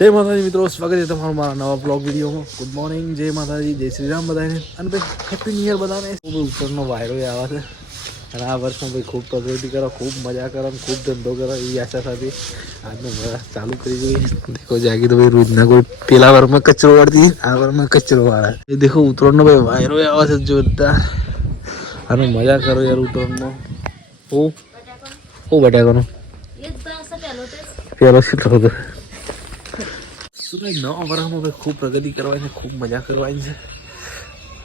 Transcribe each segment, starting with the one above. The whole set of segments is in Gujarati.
જય માતાજી મિત્રો, સ્વાગત છે તમારું મારા નવા બ્લોગ વિડીયોમાં. ગુડ મોર્નિંગ, જય માતાજી, જય શ્રી રામ બધાને. અને ભાઈ હેપી ન્યુ યર બધાને. ખૂબ ઉપરનો વાયરો આવે છે અને આ વર્ષમાં ભાઈ ખૂબ પ્રગતિ કરો, ખૂબ મજા કરો, ખૂબ ધંધો કરો એવી આશા સાથે આજનો વર્ષ ચાલુ કરી જોઈએ. દેખો જાગી તો ભાઈ રોજના કોઈ પેલા વારમાં કચરો વાળતી, આ વારમાં કચરો વાળા. એ દેખો ઉત્તરાયણનો ભાઈ વાયરો આવે છે જોરદાર અને મજા કરો યાર ઉત્તરાયણમાં. હું બટાકાનો પેલો શું થતો હતો. શું ભાઈ નવા વર્ષમાં ભાઈ ખૂબ પ્રગતિ કરવાની છે, ખૂબ મજા કરવાની છે.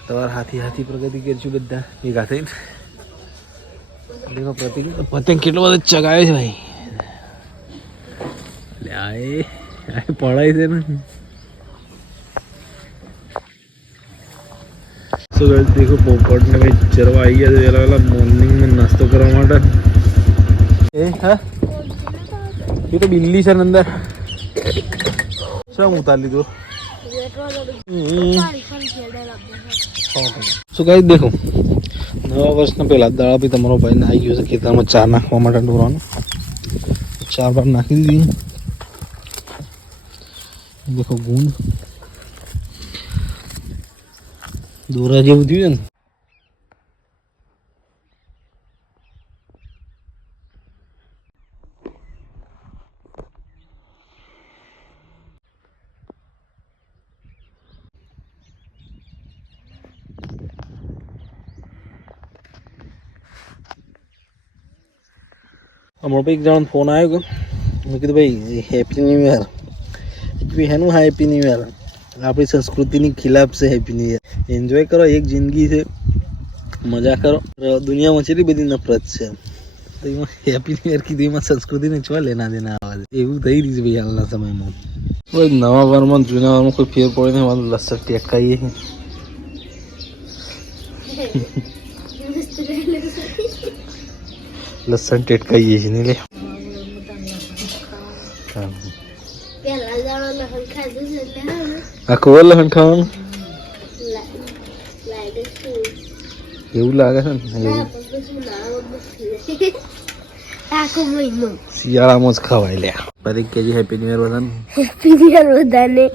તમારે હાથી પ્રગતિ કરશું બધા ભેગા થઈને. પતંગ કેટલો બધો ચગાવે છે ભાઈ. પડાય છે ને. શું કહે દેખો પોપટને ભાઈ ચરવા આવી ગયા છે વહેલા મોર્નિંગમાં નાસ્તો કરવા માટે. હા એ તો બિલ્લી છે ને અંદર. શું ઉતાર લીધું? શું કહી દેખો નવા વર્ષના પહેલા દાડા બી તમારો ભાઈને આવી ગયો છે ખેતરમાં ચાર નાખવા માટે ઢોરવાનું. 4 બાર નાખી દીધી. દેખો ગુંદ દોરા જેવું થયું ને. હમણાં ભાઈ એક જણ ફોન આવ્યો મેં કીધું ભાઈ હેપી ન્યૂ યર. હેનું હેપી ન્યૂ યર? આપણી સંસ્કૃતિની ખિલાફ છે હેપી ન્યૂ યર. એન્જોય કરો, એક જિંદગી છે, મજા કરો. દુનિયામાં કેટલી બધી નફરત છે તો એમાં હેપી ન્યૂ યર કીધું એમાં સંસ્કૃતિને ચો લેના દેના આવે છે. એવું થઈ રહ્યું છે ભાઈ હાલના સમયમાં. ભાઈ નવા વારમાં જૂના વારમાં કોઈ ફેર પડે નહીં. મારું લસણ ટેકાઈએ લસણ ટેટકાઈએ છે ને લે. આખું લસણ ખાવાનું એવું લાગે છે ને. શિયાળામાં જ ખવાય લે. ફરી કેજી હેપી ન્યુ યર બધાને. હેપી ન્યુ યર બધાને.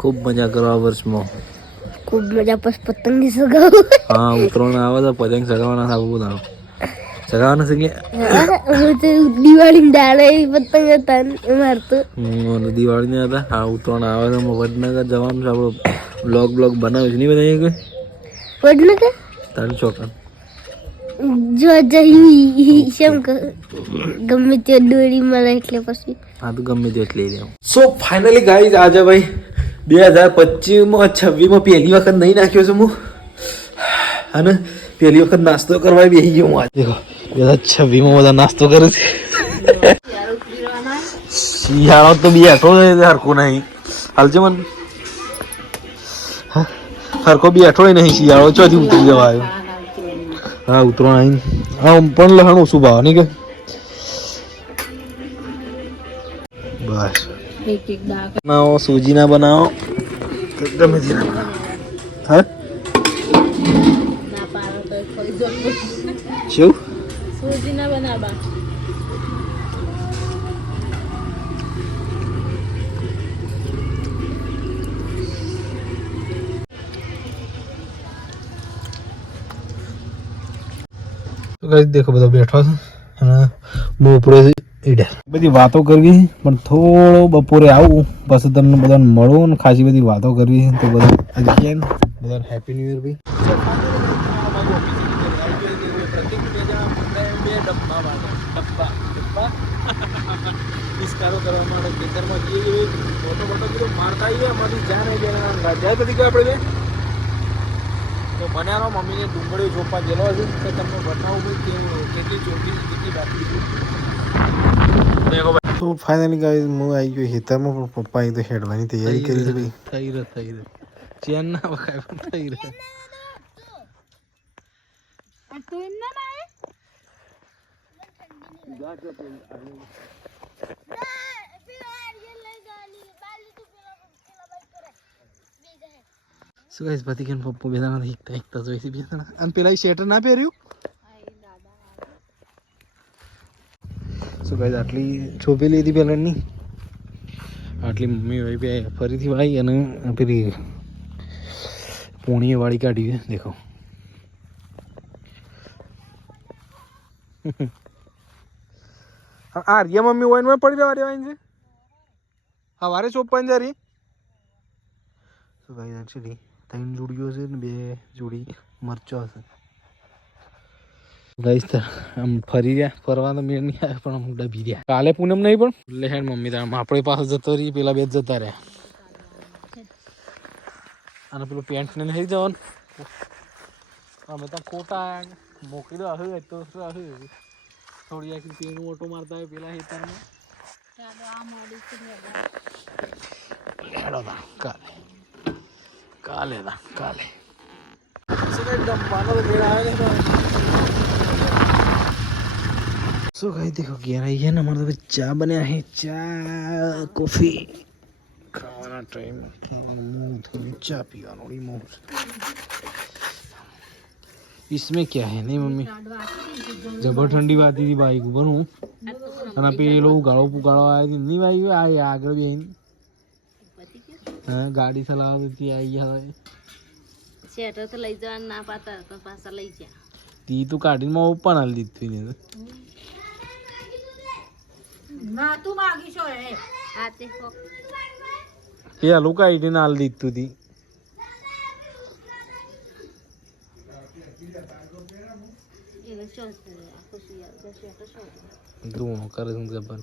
ખૂબ મજા કરો આ વર્ષમાં. ખૂબ મજા. પછી પતંગ સગાવો. હા ઉત્તરાયણ આવે તો પતંગ સગાવવાના સાબુ બધા સગાવવાના છે કે દિવાળી દાડે પતંગ હતા મારતો. દિવાળી હતા. હા ઉત્તરાયણ આવે તો વડનગર જવાનું છે. આપણો બ્લોગ બનાવ્યું છે નહીં બનાવીએ કોઈ વડનગર તારું છોકરા જો જઈ શેમ ગમે તે દોરી મળે એટલે પછી હા તો ગમે તે લઈ લેવું. સો ફાઇનલી ગાઈઝ આજે ભાઈ 2025માં 26માં પહેલી વખત નહીં નાખ્યો છું હું અને પહેલી વખત નાસ્તો કરવા બેસી ગયો હું. આજે 2026માં બધા નાસ્તો કરે છે. શિયાળો તો બેઠો હરખો નહીં હાલજે મને હરખો બેઠો નહીં. શિયાળો ચોથી ઉતરી જવાયો. હા ઉતરાણ આવીને પણ લહણ ઓછું ભાવ નહીં કે બસ બનાવો સૂજી ના બનાવો ગમે તે ના બનાવો. હા શું સૂજી ના બનાવવા દેખો બધા બેઠો છે અને બપોરે બધી વાતો કરવી પણ થોડો બપોરે આવું પછી તમને બધાને મળવું ને ખાસી બધી વાતો કરવી તો બધા અગેન બધા હેપી ન્યુ યર ભાઈ. કરવા માટે ખેતરમાં જઈએ ફોટો મારતા આવીએ અમારી જ્યાં નહીં જાય બધી ગયો આપણે તો મને આનો મમ્મીને ડુંગળી ચોપા ગયેલો હશે તો તમને બતાવું ભાઈ કેવું કેટલી ચોટી કેટલી બાકી. તો ફાઇનલી ગાઈઝ હું આવી ગયો ખેતરમાં પણ પપ્પાએ તો હેડવાની તૈયારી કરી છે ભાઈ. થઈ રહે ચેન ના વખાય પણ થઈ રહે. શું ગાઈસ પતિ કે પપ્પો બેદાના હિકતા જોઈ છે બેદાના અને પેલા શેટર ના પહેર્યું. શું ગાઈસ આટલી છોપી લીધી પેલા ની બાટલી મમ્મી ભાઈ ફરીથી વાળી અને પેલી પોણીએ વાળી કાઢી છે દેખો. આ રિયા મમ્મી હોય ને પડી જવા દેવાની છે સવારે ચોપવાની જારી તો ભાઈ એકચ્યુઅલી 3 જોડીઓ છે ને 2 જોડી મરચો હશે ગાઈસ. આમ ફરી રહ્યા ફરવા તો મેળ નહીં આવે પણ આમ ડબી રહ્યા. કાલે પૂનમ નહીં પણ એટલે હેડ મમ્મી તાર આપણે પાસે જતો રહી પેલા બે જતા રહ્યા અને પેલું પેન્ટ ને નહીં જવાનું અમે ત્યાં ખોટા મોકલી દો હશે તો થોડી આખી પેનું ઓટો મારતા હોય પેલા હેતારમાં કાલે કાલે કાલે જમવાનો તો મેળ આવે ને શું કહી દેખો ઘેર આવી ગયા ને અમારે તો ચા બન્યા है ચા કોફી ખાવાના ટાઈમ चा पियानो रिमोट इसमें क्या है नहीं मम्मी जबर ठंडी बात थी बाइक ऊपर हूँ અને પેલો ગાળો પુગાળો આવ્યો ની ભાઈ આ આગળ બેન હા ગાડી ચલાવતી આવી હવે શેટર તો લઈ જવા ના પાતા પણ પાછા લઈ જા તી તું કાઢીમાં ઉપર હાલ દીધી ને ના તું માગી છો એ આતે હો એ લોકો આઈડી હાલ દીધું તી તું કરે જબર